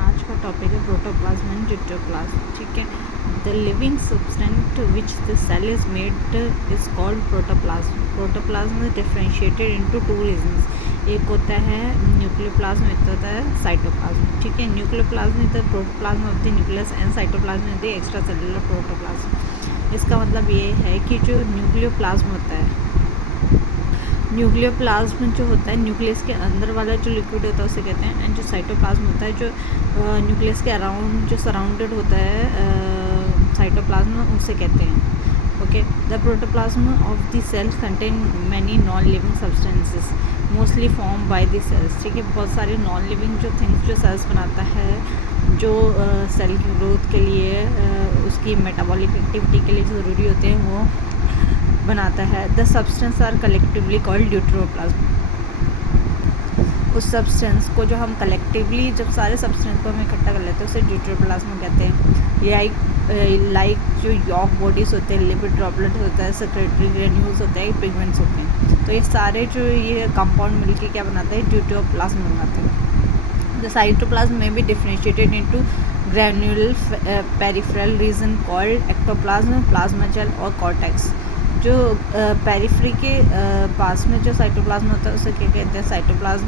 आज का टॉपिक है प्रोटोप्लाज्म एंड ड्यूटोप्लाज्म। ठीक है, the living substance which the cell is made is called protoplasm. Protoplasm is differentiated into two regions. एक होता है न्यूक्लियोप्लाज्म, एक होता है साइटोप्लाज्म। ठीक है, nucleoplasm is the protoplasm of the nucleus and cytoplasm is the extra cellular protoplasm. इसका मतलब ये है कि जो न्यूक्लियोप्लाज्म होता है, न्यूक्लियोप्लाज्म जो होता है न्यूक्लियस के अंदर वाला जो लिक्विड होता है उसे कहते हैं, एंड जो साइटोप्लाज्म होता है जो न्यूक्लियस के अराउंड जो सराउंडेड होता है साइटोप्लाज्म उसे कहते हैं। Okay, the protoplasm of the cells contain many non living substances mostly form by the cells. ठीक है, बहुत सारे नॉन लिविंग जो थिंग्स जो सेल्स बनाता है, जो सेल की ग्रोथ के लिए उसकी मेटाबॉलिक एक्टिविटी के लिए ज़रूरी होते हैं वो बनाता है। The substance are collectively called deutoplasm. उस सब्सटेंस को जो हम कलेक्टिवली जब सारे सब्सटेंस को हम इकट्ठा कर लेते हैं उसे ड्यूटरोप्लाज्म कहते हैं। लाइक जो यॉक बॉडीज़ होते हैं, लिपिड ड्रॉपलेट होता है, सेक्रेटरी ग्रेन्यूल्स होते हैं, पिगमेंट्स होते हैं, तो ये सारे जो ये कंपाउंड मिलकर क्या बनाते हैं, ड्यूटरोप्लाज्म बनाते हैं। द साइटोप्लाज्म में भी differentiated into granular peripheral region called ectoplasm, plasma gel और कॉर्टेक्स। जो पेरिफ्री के पास में जो साइटोप्लाज्म होता है उसे क्या कहते हैं, साइटोप्लाज्म।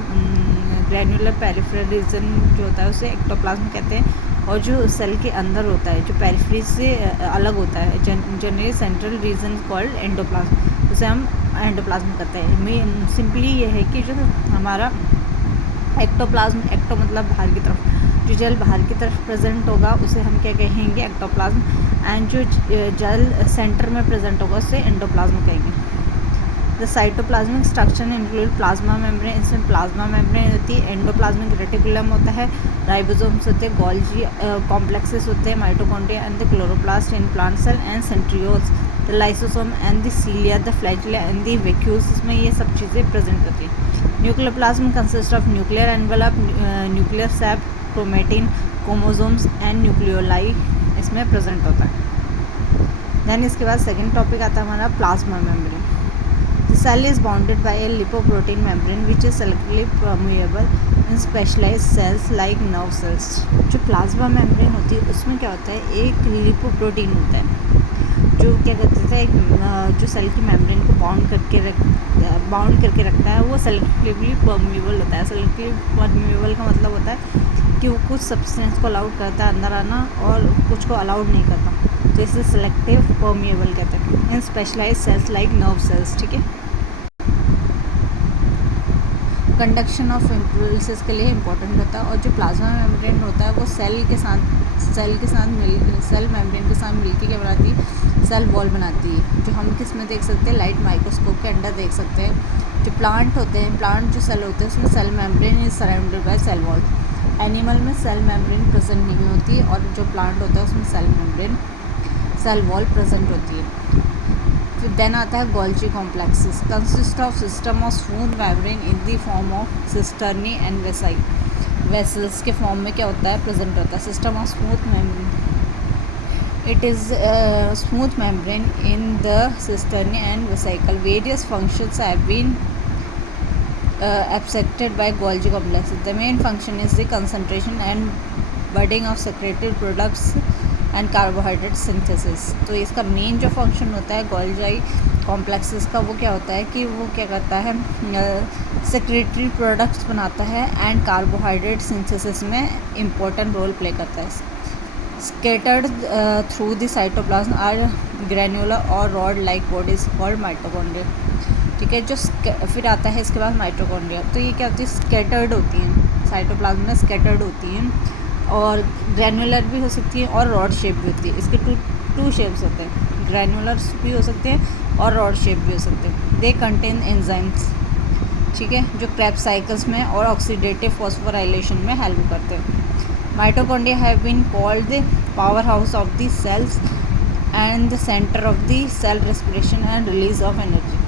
ग्रैन्युलर पेरिफेरल रीजन जो होता है उसे एक्टोप्लाज्म कहते हैं, और जो सेल के अंदर होता है जो पेरिफ्री से अलग होता है, generally central region called endoplasm, उसे हम एंडोप्लाज्म कहते हैं। सिंपली ये है कि जो हमारा एक्टोप्लाज्म, एक्टो मतलब बाहर की तरफ, जो जल बाहर की तरफ प्रेजेंट होगा उसे हम क्या कहेंगे, एक्टोप्लाज्म, एंड जो जल सेंटर में प्रेजेंट होगा उसे एंडोप्लाज्म कहेंगे। The cytoplasmic structure include plasma membrane, इसमें प्लाज्मा मेम्ब्रेन होती है, एंडोप्लाज्मिक रेटिकुलम होता है, राइबोसोम्स होते हैं, गोल्जी कॉम्प्लेक्सेस होते हैं, mitochondria and the chloroplast in plant cell and centrioles, the lysosome and the cilia, the flagella and the vacuoles, इसमें ये सब चीज़ें प्रेजेंट होती हैं। Nucleoplasm consist of nuclear envelope, nuclear sap, chromatin, chromosomes and nucleoli इसमें present होता है। Then इसके बाद सेकंड टॉपिक आता है हमारा plasma membrane. The cell is bounded by a lipoprotein membrane which is selectively permeable in specialised cells like nerve cells. जो plasma membrane होती है उसमें क्या होता है, एक लिपोप्रोटीन होता है जो क्या कहते हैं, जो सेल की मेम्ब्रेन को बाउंड करके रखता है, वो सेलेक्टिवली परमिएबल होता है। सेलेक्टिवली परमिएबल का मतलब होता है कि वो कुछ सब्सटेंस को अलाउड करता है अंदर आना और कुछ को अलाउड नहीं करता, तो इसे सेलेक्टिव परमिएबल कहते हैं in specialised cells like nerve cells. ठीक है, कंडक्शन ऑफ इम्पल्सेस के लिए इंपॉर्टेंट होता है, और जो प्लाज्मा मेम्ब्रेन होता है वो सेल मेम्ब्रेन के साथ मिलकर क्या बनाती है, सेल वॉल बनाती है, जो हम किस में देख सकते हैं, लाइट माइक्रोस्कोप के अंडर देख सकते हैं। जो प्लांट होते हैं, प्लांट जो सेल होते हैं उसमें cell membrane is surrounded by cell wall. Animal में सेल मेम्ब्रेन प्रेजेंट नहीं होती, और जो प्लांट होता है उसमें सेल वॉल प्रेजेंट होती है। फिर देन आता है Golgi complexes, consist of system of smooth membrane in the form of cisternae and vessels के फॉर्म में क्या होता है, प्रेजेंट होता है। System of smooth membrane, it is smooth membrane in the cisternae and vesicle. Various functions have been abstracted by Golgi complexes. The main function is the concentration and budding of secreted products and carbohydrate synthesis. तो इसका main जो function होता है Golgi complexes का, वो क्या होता है कि वो क्या करता है, सेक्रेटरी प्रोडक्ट्स बनाता है एंड कार्बोहाइड्रेट सिंथेसिस में इम्पोर्टेंट रोल प्ले करता है। Scattered through the cytoplasm are granular or rod-like bodies called mitochondria. ठीक है, जो फिर आता है इसके बाद माइटोकॉन्ड्रिया। तो ये क्या होती है, स्कैटर्ड होती हैं, साइटोप्लाज्म में स्कैटर्ड होती हैं, और ग्रैनुलर भी हो सकती है और रॉड शेप भी होती है। इसके टू शेप्स होते हैं, ग्रैनुलर भी हो सकते हैं और रॉड शेप भी हो सकते हैं। दे कंटेन एंजाइम्स, ठीक है, जो क्रेब्स साइकिल्स में और ऑक्सीडेटिव फॉस्फोराइलेशन में हेल्प करते हैं। Mitochondria have been called the powerhouse of the cells and the center of the cell respiration and release of energy.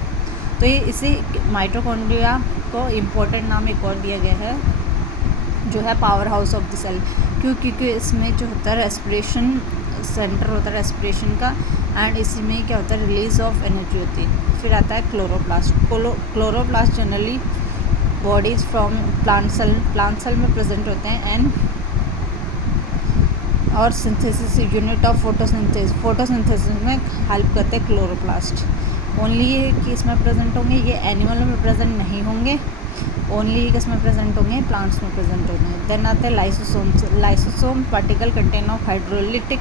तो ये इसे माइटोकॉन्ड्रिया को इम्पोर्टेंट नाम एक और दिया गया है जो है powerhouse of the cell, क्योंकि इसमें जो होता है रेस्पिरेशन सेंटर होता है रेस्पिरेशन का, एंड इसी में क्या होता है, रिलीज ऑफ एनर्जी होती है। फिर आता है chloroplast. Chloroplast generally bodies from plant cell में प्रेजेंट होते हैं, एंड और सिंथेसिस यूनिट ऑफ फोटोसिंथेसिस में हेल्प करते हैं क्लोरोप्लास्ट। ओनली ये किस में प्रेजेंट होंगे, ये एनिमल में प्रेजेंट नहीं होंगे, ओनली किस में प्रेजेंट होंगे, प्लांट्स में प्रेजेंट होंगे। देन आते हैं lysosomes. Lysosome particle contain of hydrolytic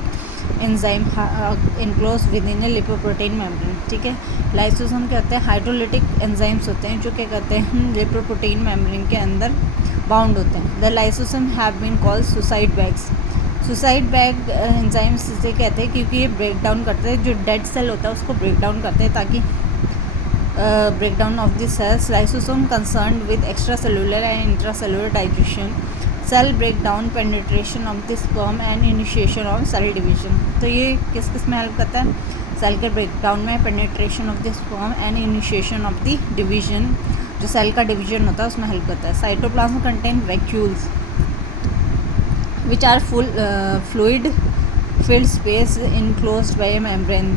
enzyme enclose with in A lipoprotein membrane. ठीक है, लाइसोसोम क्या होते हैं, हाइड्रोलिटिक एंजाइम्स होते हैं जो क्या कहते हैं लिपोप्रोटीन मेम्ब्रेन के अंदर बाउंड होते हैं। The lysosome have been called suicide bags. Suicide bag enzymes से कहते हैं क्योंकि ये ब्रेक डाउन करते हैं, जो डेड सेल होता है उसको ब्रेक डाउन करते हैं ताकि breakdown of the cells. Lysosome concerned with extracellular and intracellular digestion, cell breakdown, penetration of the sperm and initiation of cell division। तो ये किस किस में हेल्प करता है, सेल के ब्रेकडाउन में, penetration of the sperm and initiation of the division, जो सेल का डिवीजन होता है उसमें हेल्प करता है। Cytoplasm contain vacuoles which are fluid filled space enclosed by a membrane.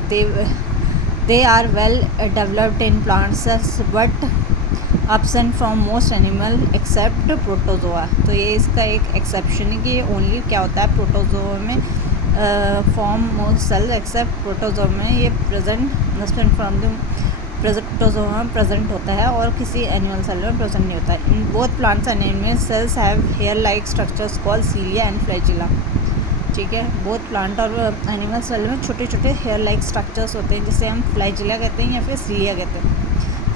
They are well developed in plants but absent from most animal except protozoa। तो ये इसका एक एक्सेप्शन है कि ये ओनली क्या होता है प्रोटोजोआ में form most cell except protozoa में ये प्रेजेंट फ्रॉम द प्रोटोजोआ में प्रेजेंट होता है और किसी एनिमल सेल में प्रेजेंट नहीं होता है। In both plants and animal cells have hair like structures called cilia and flagella. ठीक है, बहुत प्लांट और एनिमल सेल में छोटे छोटे हेयर लाइक स्ट्रक्चर्स होते हैं जिसे हम फ्लैजिला कहते हैं या फिर सीलिया कहते हैं।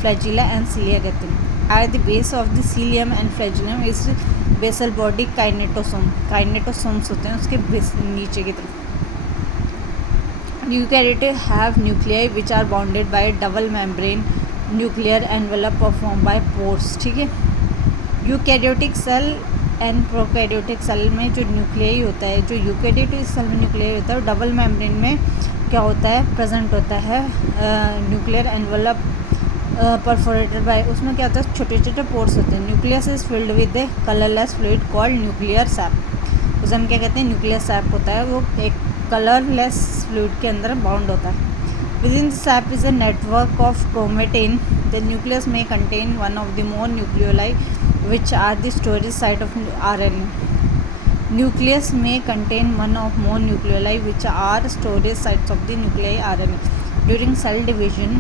फ्लैजिला एंड सीलिया कहते हैं। At the base of the cilium and flagellum is basal body kinetosomes होते हैं उसके बेस नीचे की तरफ। Eukaryotes have nuclei which are bounded by double membrane nuclear envelope form by pores. ठीक है, eukaryotic cell and prokaryotic cell में जो न्यूक्लियाई होता है, जो यूकैरियोटिक सेल में न्यूक्लियाई होता है डबल मेम्ब्रेन में क्या होता है प्रेजेंट होता है न्यूक्लियर एनवेलप परफोरेटेड बाय, उसमें क्या होता है छोटे छोटे पोर्स होते हैं। Nucleus is filled with A colourless fluid called nuclear SAP. उसे हम क्या कहते हैं, न्यूक्लियर सैप होता है, वो एक कलरलेस फ्लूइड के अंदर बाउंड होता है। Within the sap is a network of chromatin. The nucleus may contain one of the more nucleoli which are the storage site of RNA. Nucleus may contain one or more nucleoli which are storage sites of the nuclei RNA. During cell division,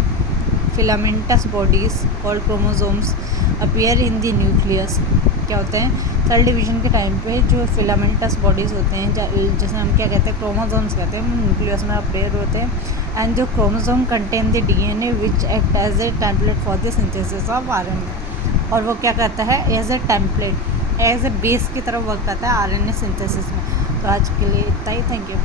filamentous bodies called chromosomes appear in the nucleus। क्या होते हैं, cell division के time पे जो filamentous bodies होते हैं जैसे हम क्या कहते हैं क्रोमोसोम्स कहते हैं, न्यूक्लियस में अपेयर होते हैं। एंड जो chromosome contain the DNA which act as a template for the synthesis of RNA. और वो क्या करता है as a template, as a base की तरफ वर्क करता है आरएनए सिंथेसिस में। तो आज के लिए इतना ही, थैंक यू।